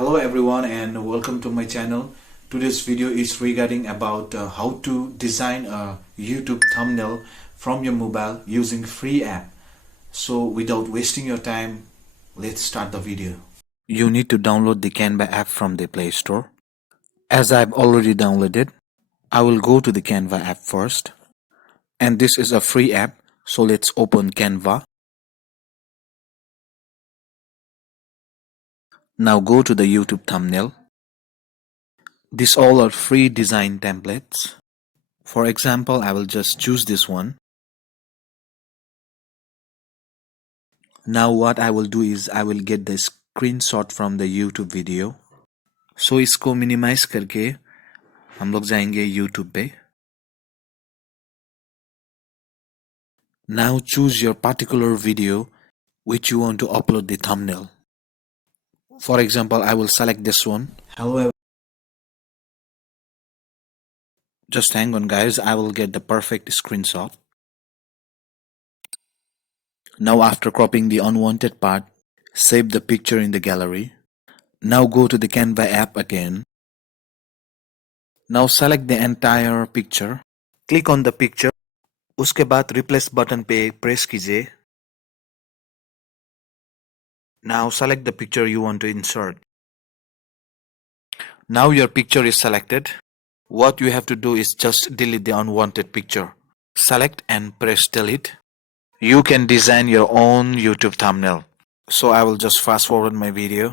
Hello everyone and welcome to my channel. Today's video is regarding about how to design a YouTube thumbnail from your mobile using free app. So without wasting your time, let's start the video. You need to download the Canva app from the Play Store. As I've already downloaded, I will go to the Canva app first. And this is a free app, so let's open Canva. Now go to the YouTube thumbnail. These all are free design templates. For example, I will just choose this one. Now what I will do is I will get the screenshot from the YouTube video. So इसको minimize करके हम लोग जाएंगे YouTube पे. Now choose your particular video which you want to upload the thumbnail. For example, I will select this one. However, just hang on guys, I will get the perfect screenshot. Now after cropping the unwanted part, save the picture in the gallery. Now go to the Canva app again. Now select the entire picture. Click on the picture. उसके बाद replace button पे press कीजिए. Now select the picture you want to insert. Now your picture is selected. What you have to do is just delete the unwanted picture. Select and press delete. You can design your own YouTube thumbnail. So I will just fast forward my video.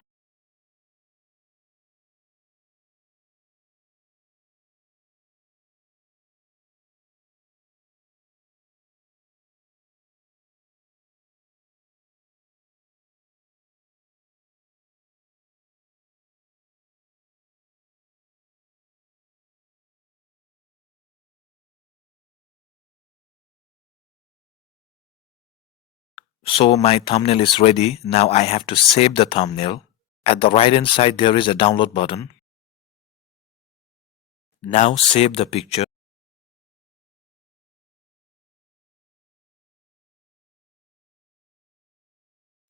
So my thumbnail is ready. Now I have to save the thumbnail. At the right hand side there is a download button. Now save the picture.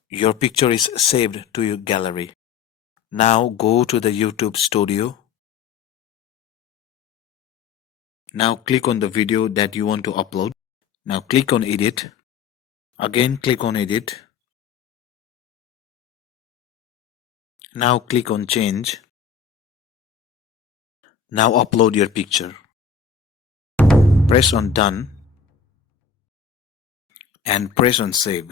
Your picture is saved to your gallery. Now go to the YouTube studio. Now click on the video that you want to upload. Now click on edit. Again click on edit. Now click on change. Now upload your picture. Press on done and press on save.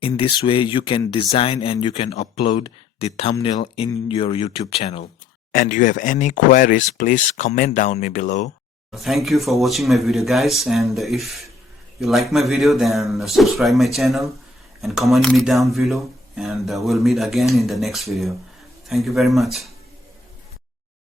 In this way you can design and you can upload the thumbnail in your YouTube channel. And you have any queries, please comment down me below. Thank you for watching my video guys, and if you like my video then subscribe my channel and comment me down below, and we'll meet again in the next video. Thank you very much.